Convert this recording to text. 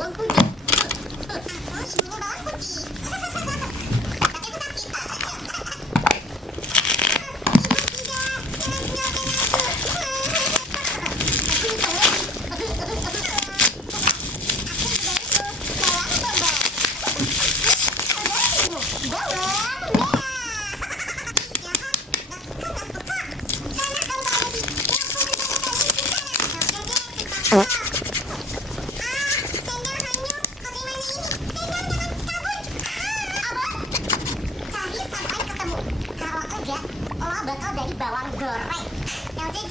bawang putih. Aku sini bawang putih. Tapi aku sakit. Ibu tidak, jangan tinggalkan aku. Aku lupa lagi. Aku juga itu bawang bombay. Bawang merah. Cari sampai ketemu. Kalau enggak, lo bakal jadi bawang goreng. Ya udah,